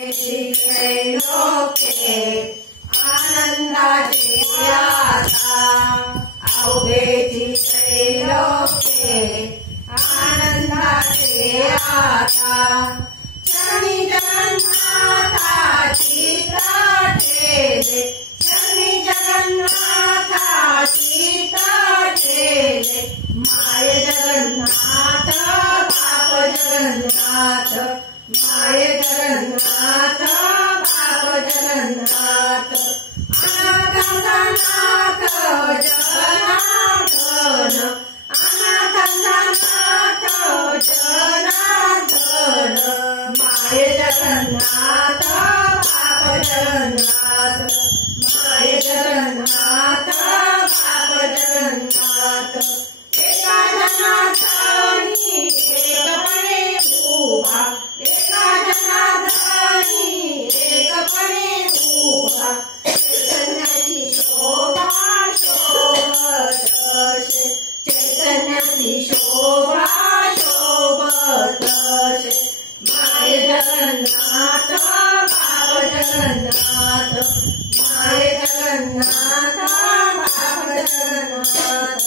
लोके आनंदाचे आता अवघेची लोके आनंदाचे आता शनी जगन्नाथाची तटेले शनी जगन्नाथाची तटेले माय जगन्नाथ बाप जगन्नाथ माय जगन्नाथ बाप जगन्नाथ अनाथ जनार्दन अनाथ जनार्दन माय जगन्नाथ बाप जगन्नाथ माय जगन्नाथ बाप जगन्नाथ एका जनार्दनी एकपणे उभा एका जनार्दनी एकपणे उभा चैतन्याची शोभा शोभत असे चैतन्याची शोभा शोभत असे माय जगन्नाथ बाप जगन्नाथ माय जगन्नाथ बाप जगन्नाथ।